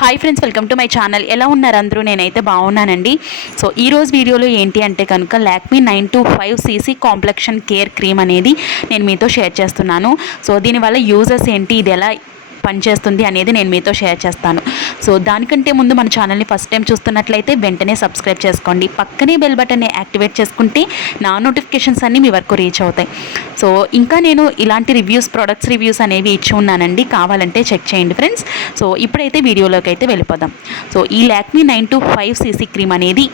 Hi friends, welcome to my channel. ఎలా ఉన్నారు అందరూ? నేనైతే బాగున్నానండి. సో ఈరోజు వీడియోలో ఏంటి అంటే కనుక Lakme 925 CC complexion care cream అనేది నేను మీతో షేర్ చేస్తున్నాను. సో దీనివల్ల యూజెస్ ఏంటి, ఇది ఎలా పనిచేస్తుంది అనేది నేను మీతో షేర్ చేస్తాను. సో దానికంటే ముందు మన ఛానల్ని ఫస్ట్ టైం చూస్తున్నట్లయితే వెంటనే సబ్స్క్రైబ్ చేసుకోండి. పక్కనే బెల్ బటన్ని యాక్టివేట్ చేసుకుంటే నా నోటిఫికేషన్స్ అన్నీ మీ వరకు రీచ్ అవుతాయి. సో ఇంకా నేను ఇలాంటి ప్రొడక్ట్స్ రివ్యూస్ అనేవి ఇచ్చి ఉన్నానండి, కావాలంటే చెక్ చేయండి ఫ్రెండ్స్. సో ఇప్పుడైతే వీడియోలోకి అయితే వెళ్ళిపోదాం. సో ఈ లాక్మీ 925 CC క్రీమ్ అనేది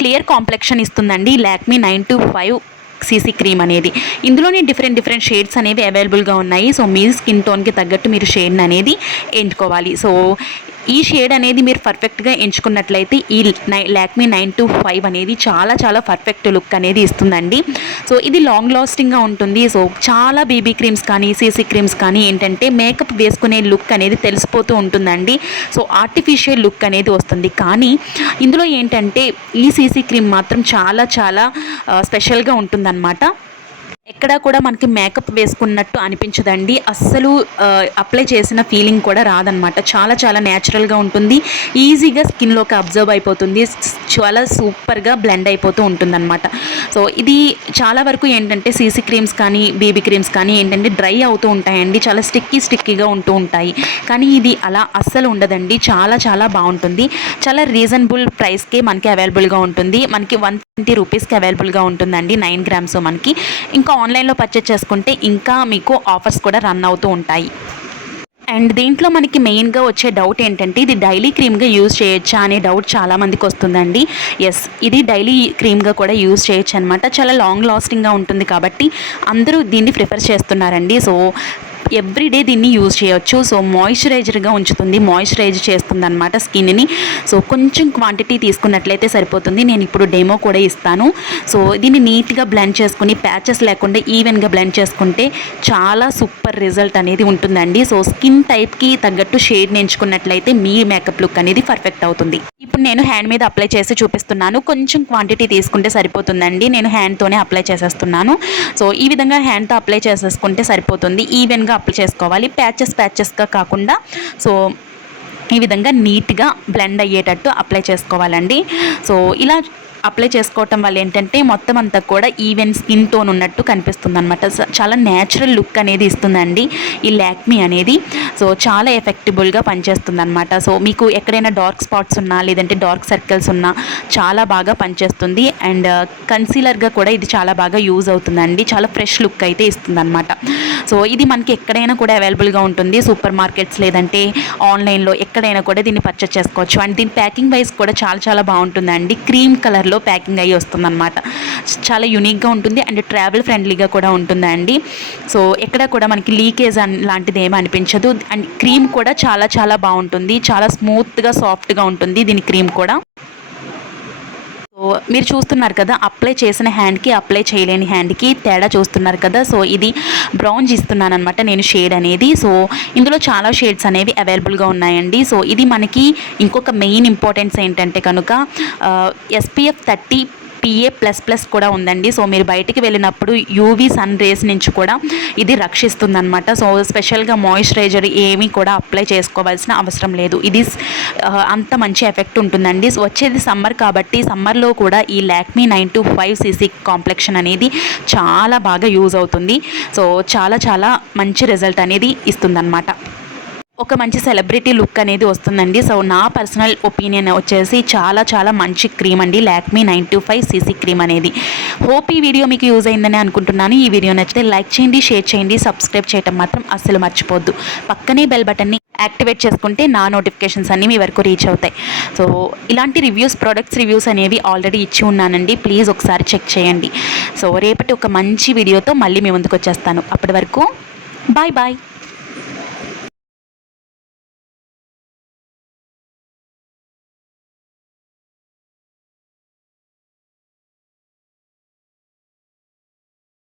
క్లియర్ కాంప్లెక్షన్ ఇస్తుందండి. లాక్మీ 925 CC క్రీమ్ అనేది ఇందులోనే డిఫరెంట్ షేడ్స్ అనేవి అవైలబుల్గా ఉన్నాయి. సో మీ స్కిన్ టోన్కి తగ్గట్టు మీరు షేడ్ అనేది ఎంచుకోవాలి. సో ఈ షేడ్ అనేది మీరు పర్ఫెక్ట్గా ఎంచుకున్నట్లయితే ఈ లాక్మీ 925 అనేది చాలా పర్ఫెక్ట్ లుక్ అనేది ఇస్తుందండి. సో ఇది లాంగ్ లాస్టింగ్గా ఉంటుంది. సో చాలా బీబీ క్రీమ్స్ కానీ CC క్రీమ్స్ కానీ ఏంటంటే మేకప్ వేసుకునే లుక్ అనేది తెలిసిపోతూ ఉంటుందండి. సో ఆర్టిఫిషియల్ లుక్ అనేది వస్తుంది. కానీ ఇందులో ఏంటంటే ఈ CC క్రీమ్ మాత్రం చాలా స్పెషల్గా ఉంటుందన్నమాట. ఎక్కడా కూడా మనకి మేకప్ వేసుకున్నట్టు అనిపించదండి. అస్సలు అప్లై చేసిన ఫీలింగ్ కూడా రాదనమాట. చాలా న్యాచురల్గా ఉంటుంది. ఈజీగా స్కిన్లోకి అబ్జర్వ్ అయిపోతుంది. చాలా సూపర్గా బ్లెండ్ అయిపోతూ ఉంటుందన్నమాట. సో ఇది చాలా వరకు ఏంటంటే CC క్రీమ్స్ కానీ బీబీ క్రీమ్స్ కానీ ఏంటంటే డ్రై అవుతూ ఉంటాయండి. చాలా స్టిక్కీగా ఉంటూ ఉంటాయి. కానీ ఇది అలా అస్సలు ఉండదండి. చాలా బాగుంటుంది. చాలా రీజనబుల్ ప్రైస్కే మనకి అవైలబుల్గా ఉంటుంది. మనకి 120 రూపీస్కి అవైలబుల్గా ఉంటుందండి 9 గ్రామ్స్ మనకి. ఇంకా ఆన్లైన్లో పర్చేస్ చేసుకుంటే ఇంకా మీకు ఆఫర్స్ కూడా రన్ అవుతూ ఉంటాయి. అండ్ దీంట్లో మనకి మెయిన్గా వచ్చే డౌట్ ఏంటంటే ఇది డైలీ క్రీమ్గా యూజ్ చేయొచ్చా అనే డౌట్ చాలామందికి వస్తుందండి. ఎస్, ఇది డైలీ క్రీమ్గా కూడా యూజ్ చేయొచ్చు అనమాట. చాలా లాంగ్ లాస్టింగ్గా ఉంటుంది కాబట్టి అందరూ దీన్ని ప్రిఫర్ చేస్తున్నారండి. సో ఎవ్రీడే దీన్ని యూజ్ చేయొచ్చు. సో మాయిశ్చరైజర్గా ఉంచుతుంది, మాయిశ్చరైజ్ చేస్తుంది అనమాట స్కిన్ని. సో కొంచెం క్వాంటిటీ తీసుకున్నట్లయితే సరిపోతుంది. నేను ఇప్పుడు డెమో కూడా ఇస్తాను. సో దీన్ని నీట్గా బ్లెండ్ చేసుకుని ప్యాచెస్ లేకుండా ఈవెన్గా బ్లెండ్ చేసుకుంటే చాలా సూపర్ రిజల్ట్ అనేది ఉంటుందండి. సో స్కిన్ టైప్కి తగ్గట్టు షేడ్ని ఎంచుకున్నట్లయితే మీ మేకప్ లుక్ అనేది పర్ఫెక్ట్ అవుతుంది. ఇప్పుడు నేను హ్యాండ్ మీద అప్లై చేసి చూపిస్తున్నాను. కొంచెం క్వాంటిటీ తీసుకుంటే సరిపోతుందండి. నేను హ్యాండ్తోనే అప్లై చేసేస్తున్నాను. సో ఈ విధంగా హ్యాండ్తో అప్లై చేసేసుకుంటే సరిపోతుంది. ఈవెన్గా అప్లై చేసుకోవాలి, ప్యాచెస్గా కాకుండా. సో ఈ విధంగా నీట్గా బ్లెండ్ అయ్యేటట్టు అప్లై చేసుకోవాలండి. సో ఇలా అప్లై చేసుకోవటం వల్ల ఏంటంటే మొత్తం అంతా కూడా ఈవెన్ స్కిన్ టోన్ ఉన్నట్టు కనిపిస్తుంది అనమాట. చాలా న్యాచురల్ లుక్ అనేది ఇస్తుందండి ఈ లాక్మీ అనేది. సో చాలా ఎఫెక్టిబుల్గా పనిచేస్తుంది అనమాట. సో మీకు ఎక్కడైనా డార్క్ స్పాట్స్ ఉన్నా లేదంటే డార్క్ సర్కిల్స్ ఉన్నా చాలా బాగా పనిచేస్తుంది. అండ్ కన్సీలర్గా కూడా ఇది చాలా బాగా యూజ్ అవుతుందండి. చాలా ఫ్రెష్ లుక్ అయితే ఇస్తుంది అనమాట. సో ఇది మనకి ఎక్కడైనా కూడా అవైలబుల్గా ఉంటుంది. సూపర్ మార్కెట్స్ లేదంటే ఆన్లైన్లో ఎక్కడైనా కూడా దీన్ని పర్చేస్ చేసుకోవచ్చు. అండ్ దీని ప్యాకింగ్ వైజ్ కూడా చాలా బాగుంటుందండి. క్రీమ్ కలర్లో ప్యాకింగ్ అయ్యి వస్తుందన్నమాట. చాలా యూనిక్గా ఉంటుంది అండ్ ట్రావెల్ ఫ్రెండ్లీగా కూడా ఉంటుందండి. సో ఎక్కడ కూడా మనకి లీకేజ్ లాంటిది ఏమీ అనిపించదు. అండ్ క్రీమ్ కూడా చాలా బాగుంటుంది. చాలా స్మూత్గా సాఫ్ట్గా ఉంటుంది దీని క్రీమ్ కూడా. సో మీరు చూస్తున్నారు కదా, అప్లై చేసిన హ్యాండ్కి అప్లై చేయలేని హ్యాండ్కి తేడా చూస్తున్నారు కదా. సో ఇది బ్రౌన్ ఇస్తున్నాను అనమాట నేను షేడ్ అనేది. సో ఇందులో చాలా షేడ్స్ అనేవి అవైలబుల్గా ఉన్నాయండి. సో ఇది మనకి ఇంకొక మెయిన్ ఇంపార్టెన్స్ ఏంటంటే కనుక SPF 30 PA++ కూడా ఉందండి. సో మీరు బయటికి వెళ్ళినప్పుడు UV సన్ రేస్ నుంచి కూడా ఇది రక్షిస్తుందన్నమాట. సో స్పెషల్గా మాయిశ్చరైజర్ ఏమీ కూడా అప్లై చేసుకోవాల్సిన అవసరం లేదు. ఇది అంత మంచి ఎఫెక్ట్ ఉంటుందండి. సో వచ్చేది సమ్మర్ కాబట్టి సమ్మర్లో కూడా ఈ లాక్మీ 925 CC కాంప్లెక్షన్ అనేది చాలా బాగా యూజ్ అవుతుంది. సో చాలా మంచి రిజల్ట్ అనేది ఇస్తుందన్నమాట. ఒక మంచి సెలబ్రిటీ లుక్ అనేది వస్తుందండి. సో నా పర్సనల్ ఒపీనియన్ వచ్చేసి చాలా మంచి క్రీమ్ అండి లాక్మీ 925 CC క్రీమ్ అనేది. హోప్ ఈ వీడియో మీకు యూజ్ అయిందని అనుకుంటున్నాను. ఈ వీడియో నచ్చితే లైక్ చేయండి, షేర్ చేయండి, సబ్స్క్రైబ్ చేయడం మాత్రం అస్సలు మర్చిపోద్దు. పక్కనే బెల్ బటన్ని యాక్టివేట్ చేసుకుంటే నా నోటిఫికేషన్స్ అన్నీ మీ వరకు రీచ్ అవుతాయి. సో ఇలాంటి ప్రొడక్ట్స్ రివ్యూస్ అనేవి ఆల్రెడీ ఇచ్చి ఉన్నానండి. ప్లీజ్ ఒకసారి చెక్ చేయండి. సో రేపటి ఒక మంచి వీడియోతో మళ్ళీ మీ ముందుకు వచ్చేస్తాను. అప్పటి వరకు బాయ్.